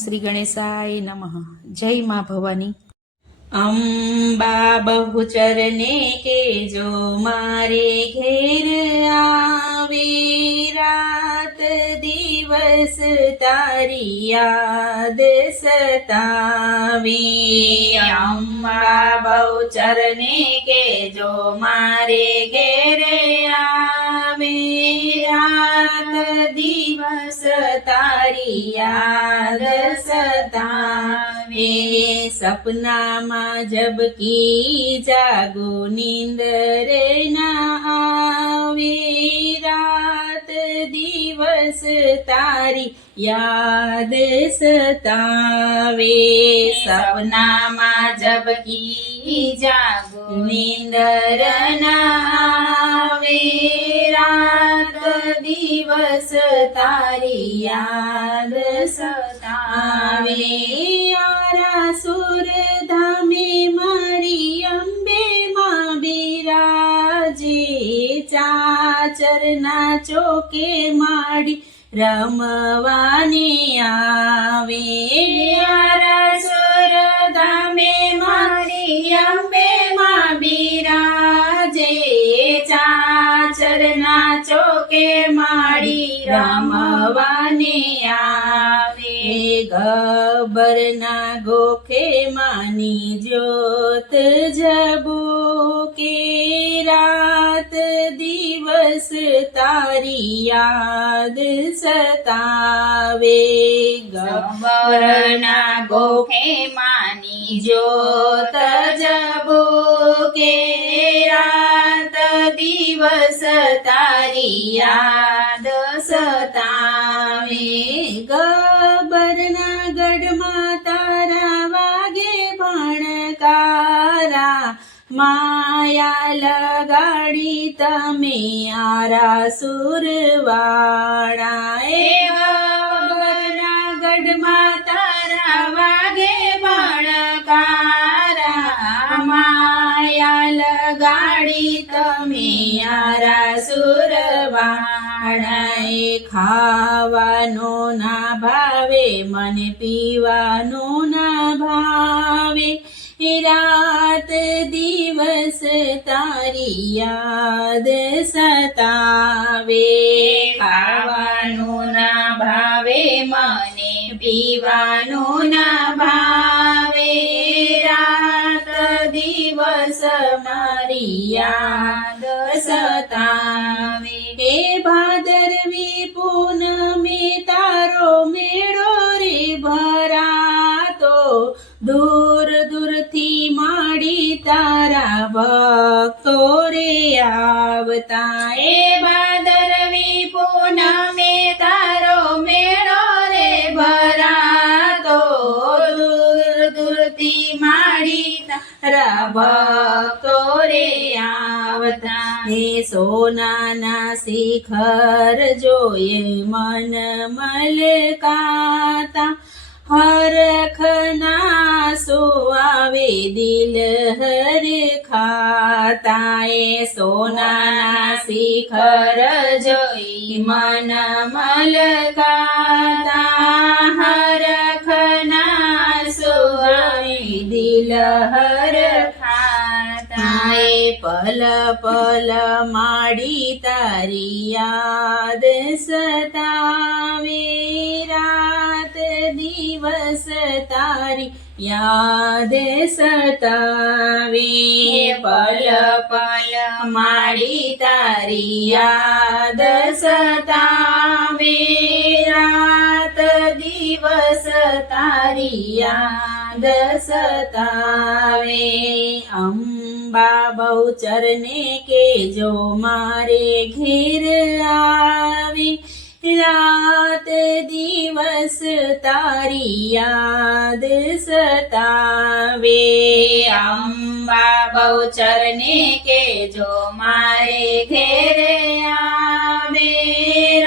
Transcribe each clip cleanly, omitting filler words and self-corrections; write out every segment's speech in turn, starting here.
શ્રી ગણેશાય નમઃ. જય મા ભવાની. અંબા બહુચરને કેજો મારે ઘેર આવે, રાત દિવસ તારી યાદ સતાવે. અંબા બહુચરને કેજો મારે ઘેર આવે, રાત દિવસ તારી યાદ સતાવે. સપનામાં જબકી જાગો નીંદર ના આવે, રાત દિવસ તારી યાદ સતાવે. સપનામાં જબકી જાગો નીંદર ના આવે, રાત દિવસ તારી યાદ સતાવે. આરાસુર ધામે મારી અંબે માં બિરાજે, ચાચરના ચોકે માડી રમવાને આવે. આરાસુર ધામે મારી અંબે માં બિરાજે, ચાચરના ચોકે માડી રમવાને આવે. ગબ્બરના ગોખે માની જ્યોત જબુકે, રાત દિવસ તારી યાદ સતાવે. ગબ્બરના ગોખે માની જ્યોત જબુકે, રાત દિવસ તારી યાદ સતાવે. ગબ્બરના ગઢમાં તારા વાગે ભણકારા, માયા લગાડી તમે આરાસુર વાળા. ગબ્બરના ગઢમાં તારા વાગે ભણકારા, માયા લગાડી તમે આરાસુર વાળા. ખાવાનો ના ભાવે મને પીવાનો ના ભાવે, રાત દિવસ તારી યાદ સતાવે. ખાવાનું ના ભાવે મને પીવાનું ના ભાવે, રાત દિવસ મારી યાદ સતાવે. હે ભાદરવી પૂનમે તારો મેળો રે ભરાતો, દૂર દૂરથી માડી તારા ભક્તો રે આવતા. એ ભાદરવી પૂનમે તારો મેળો રે ભરાતો, દૂર દૂરથી માડી તારા ભક્તો રે આવતા. હે સોનાના શિખર જોયે મન મલકાતા, હરખના સો આવે દિલ હર ખાતા. એ સોનાના શિખર જોઈ મન મલકાતા, હરખના સો આવે દિલ હર ખાતા. એ પલ પલ માડી તારી યાદ સતાવે, રાત દિવસ તારી યાદ સતાવે. પલ પલ માડી તારી યાદ સતાવે, રાત દિવસ તારી યાદ સતાવે. અંબા બહુચરને કેજો મારે ઘેર આવી, રાત દિવસ તારી યાદ સતાવે. અંબા બહુચરને કેજો મારે ઘેર આવે,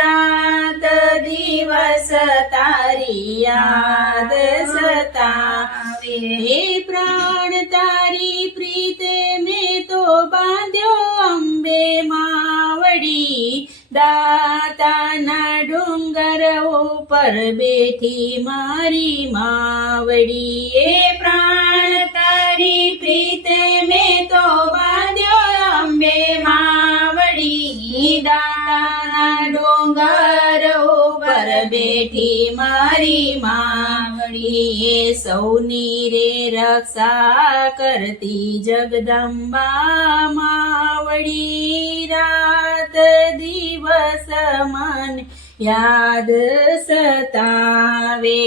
રાત દિવસ તારી યાદ સતાવે. હે પ્રાણ તારી પ્રીતે મેં તો બાંધ્યો અંબે માવડી, દાતાના ડુંગર ઉપર પર બેઠી મારી માવડી એ પ્રાણ તારી પ્રીતે મેં તો બાંધ્યો અંબે માવડી દાતાના ડોંગર ઉપર બેઠી મારી માવડી એ સૌની રે રક્ષા કરતી જગદંબા માવડી રાત દિવસ મન યાદ સતાવે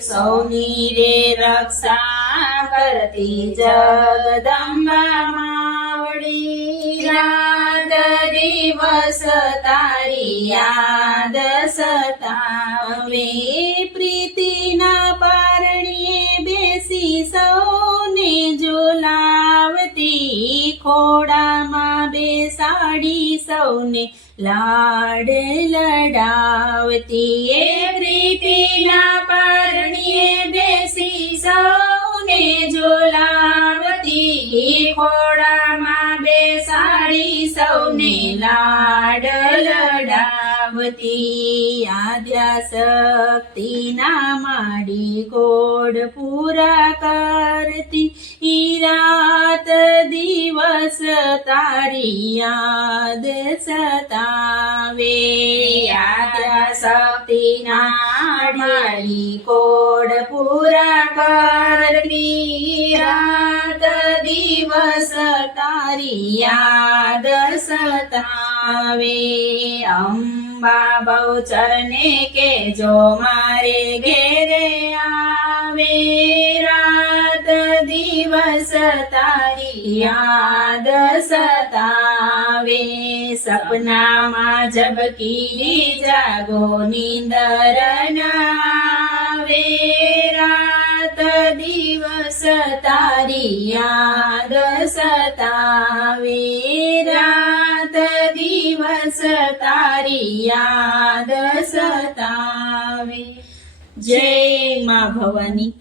સૌની રે રક્ષા કરતી જગદંબા માવડી રાત દિવસ તારી યાદ સતાવે પ્રીતિના પારણીએ બેસી સૌને ઝુલાવતી ખોડામાં બેસાડી સૌને લાડ લડાવતી એ પ્રીતિના પારણીએ બેસી સૌને ઝુલાવતી ખોડામાં બેસાડી સૌને લાડ લડાવતી આદ્યા શક્તિના માડી કોડ પૂરા કરતી ઈ રાત દિવસ તારી યાદ સતાવે આદ્યા શક્તિના માડી કોડ પૂરા કરતી રાત દિવસ તારી યાદ સતાવે અંબા બહુચરને કે જો મારે ઘેરે આવે રાત દિવસ તારી યાદ સતાવે સપનામાં ઝબકી જાગો નીંદર ન આવે રાત દિવસ તારી યાદ સતાવે રાત દિવસ તારી યાદ સતાવે જય મા ભવાની।